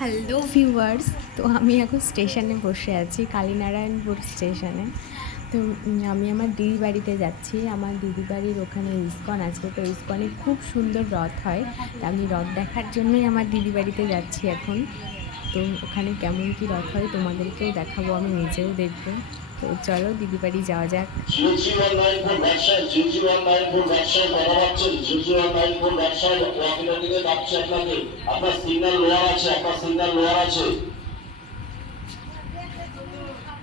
Hello viewers, তো আমি এখন স্টেশনে বসে আছি, কালীনারায়ণপুর স্টেশনে। তো আমি আমার দিদি বাড়িতে যাচ্ছি। আমার দিদি বাড়ির ওখানে ইস্কন আছে, তো ইস্কনে খুব সুন্দর রথ হয়। তো আমি রথ দেখার জন্যই আমার দিদি বাড়িতে যাচ্ছি এখন। তো ওখানে কেমন কি রথ হয় তোমাদেরকেও দেখাবো, আমি নিজেও দেখবো। তো চলো দিদি বাড়ি যাওয়া যাক।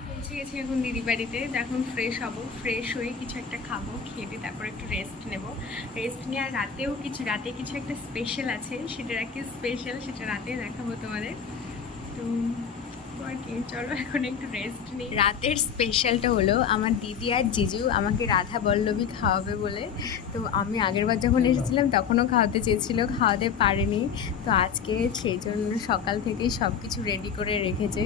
পৌঁছে গেছি এখন দিদি বাড়িতে। এখন ফ্রেশ হব, ফ্রেশ হয়ে কিছু একটা খাবো, খেয়ে তারপর একটু রেস্ট নেব। রেস্ট নিয়ে আর রাতে কিছু একটা স্পেশাল আছে, সেটা কি স্পেশাল সেটা রাতে দেখাবো তোমাদের। তো আর কি, চলো এখন একটু রেস্ট নিই। রাতের স্পেশালটা হলো আমার দিদি আর জিজু আমাকে রাধা বল্লভী খাওয়াবে বলে। তো আমি আগেরবার যখন এসেছিলাম তখনও খাওয়াতে চেয়েছিল, খাওয়াতে পারেনি। তো আজকে সেই জন্য সকাল থেকেই সব কিছু রেডি করে রেখেছে।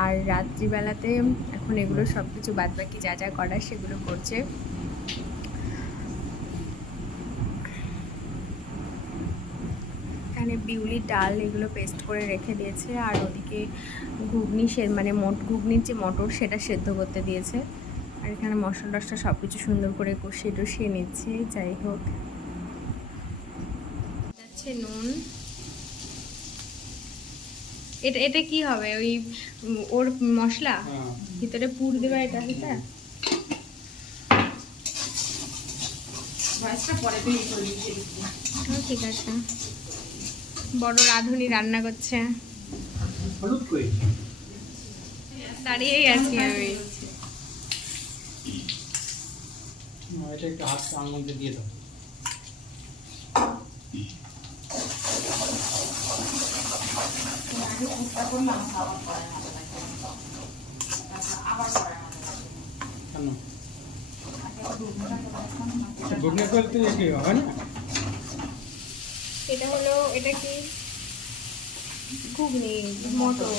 আর রাত্রিবেলাতে এখন এগুলো সব কিছু বাদবাকি যা যা করার সেগুলো করছে। এখানে বিউলির ডাল এগুলো পেস্ট করে রেখে দিয়েছে, আর ওদিকে ঘুগনি মানে ঘুগনির যে মটর সেটা সেদ্ধ করতে দিয়েছে। আর এখানে মশলা টশলা সব কিছু সুন্দর করে কষিয়ে টষিয়ে নিচ্ছে। যাই হোক, যাচ্ছে নুন। এটা এটা কি হবে? ওই ওর মশলা ভিতরে পুর দেবে, এটা সেটা ঠিক আছে। বড় রাঁধুনি রান্না করছে, দাঁড়িয়েই আছি আমি। এটা একটু হাত মধ্যে দিয়ে দাও। এটা হলো, এটা কি ঘুগনি মটর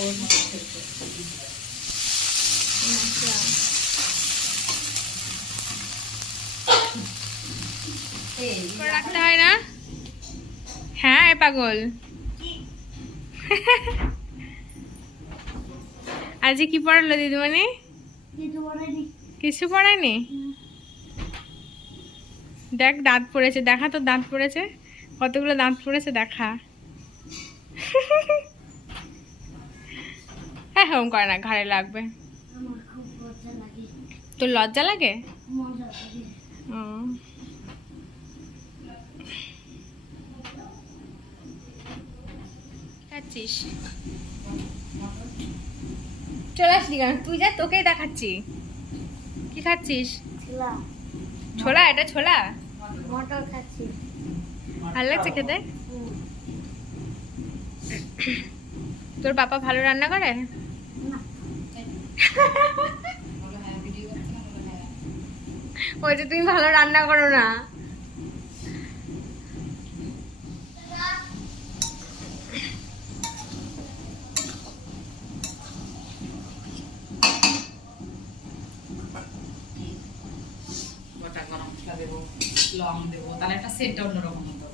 রাখতে হয় না? হ্যাঁ পাগল। আজকে কি পড়ালো দিদিমণি? কিছু পড়ায়নি? দেখ দাঁত পড়েছে, দেখা তো দাঁত পড়েছে, কতগুলো দাঁত পড়েছে দেখা। হ্যাঁ হোম করে না, ঘাড়ে লাগবে। তোর লজ্জা লাগে? খাচ্ছিস? চলে আসলি কেন তুই? যা, তোকেই দেখাচ্ছি। কি খাচ্ছিস? ছোলা। এটা ছোলা মটর খাচ্ছি। ভালো লাগছে খেতে? তোর বাবা ভালো রান্না করে? ওই যে তুমি ভালো রান্না করো না। গরম মশলা দেবো, লং দেবো, তাহলে একটা সেটটা অন্যরকম হতো।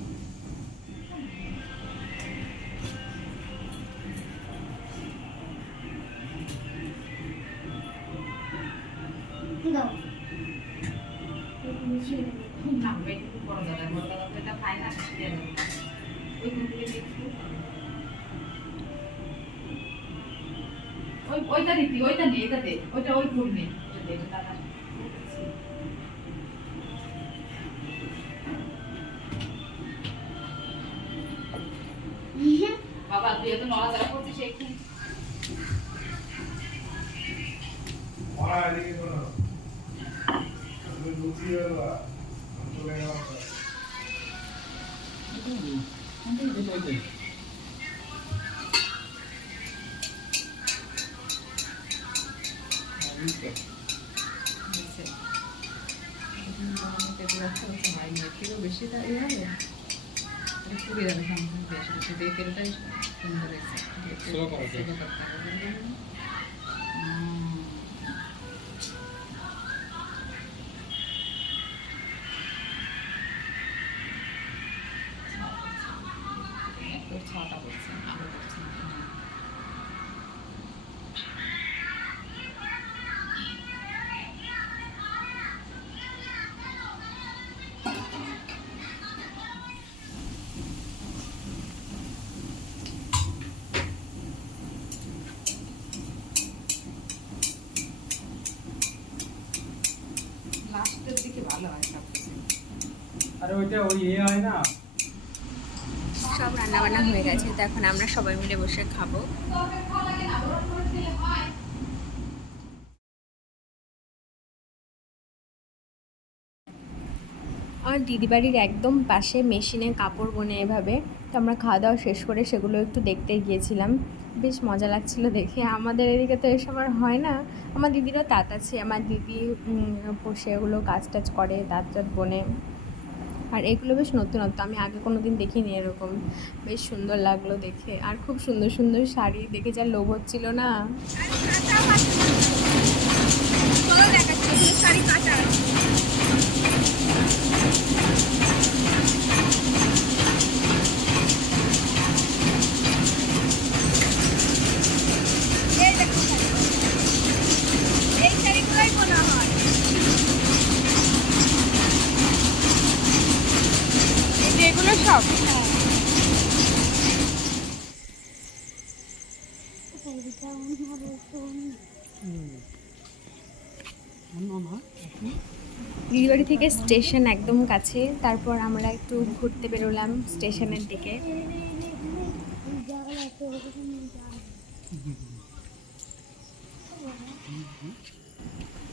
ওইটা দিতি, ওইটা নেই, এটা দে, ওইটা ওই ফুল নেই, বাবা তুই এত নড়াচড়া করছিস একটু। বেশি পুড়ে যাবে বেশি দিয়ে তেলটা সুন্দর ছাটা করছে, আরো করছে। ওইটা ওই হয় না। সব রান্নাবান্না হয়ে গেছে, তো এখন আমরা সবাই মিলে বসে খাবো। আমার দিদিবাড়ির একদম পাশে মেশিনে কাপড় বোনে এভাবে, তো আমরা খাওয়া দাওয়া শেষ করে সেগুলো একটু দেখতে গিয়েছিলাম। বেশ মজা লাগছিল দেখে। আমাদের এদিকে তো এসব আর হয় না। আমার দিদিরও তাঁত আছে, আমার দিদি সেগুলো কাজ টাজ করে, তাঁত টাত বোনে। আর এগুলো বেশ নতুনত্ব, আমি আগে কোনো দিন দেখিনি এরকম। বেশ সুন্দর লাগলো দেখে, আর খুব সুন্দর সুন্দর শাড়ি দেখে যা লোভ হচ্ছিল না। শাড়ি কাটা এই শাড়িগুলোই মনে হয়। এগুলো সব দিদিবাড়ি থেকে স্টেশন একদম কাছে, তারপর আমরা একটু ঘুরতে বেরোলাম স্টেশনের দিকে।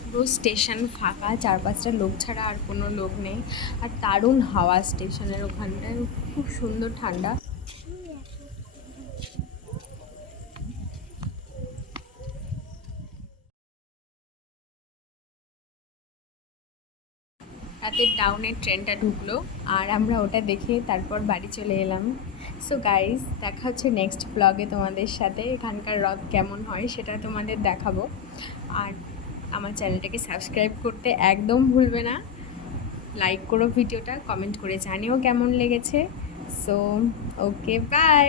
পুরো স্টেশন ফাঁকা, 4-5টা লোক ছাড়া আর কোনো লোক নেই। আর দারুণ হাওয়া স্টেশনের ওখানটায়, খুব সুন্দর ঠান্ডা। রাতের ডাউনের ট্রেনটা ঢুকলো, আর আমরা ওটা দেখে তারপর বাড়ি চলে এলাম। সো গাইজ, দেখা হচ্ছে নেক্সট ব্লগে তোমাদের সাথে। এখানকার রথ কেমন হয় সেটা তোমাদের দেখাবো। আর আমার চ্যানেলটাকে সাবস্ক্রাইব করতে একদম ভুলবে না। লাইক করো ভিডিওটা, কমেন্ট করে জানিও কেমন লেগেছে। So okay, by.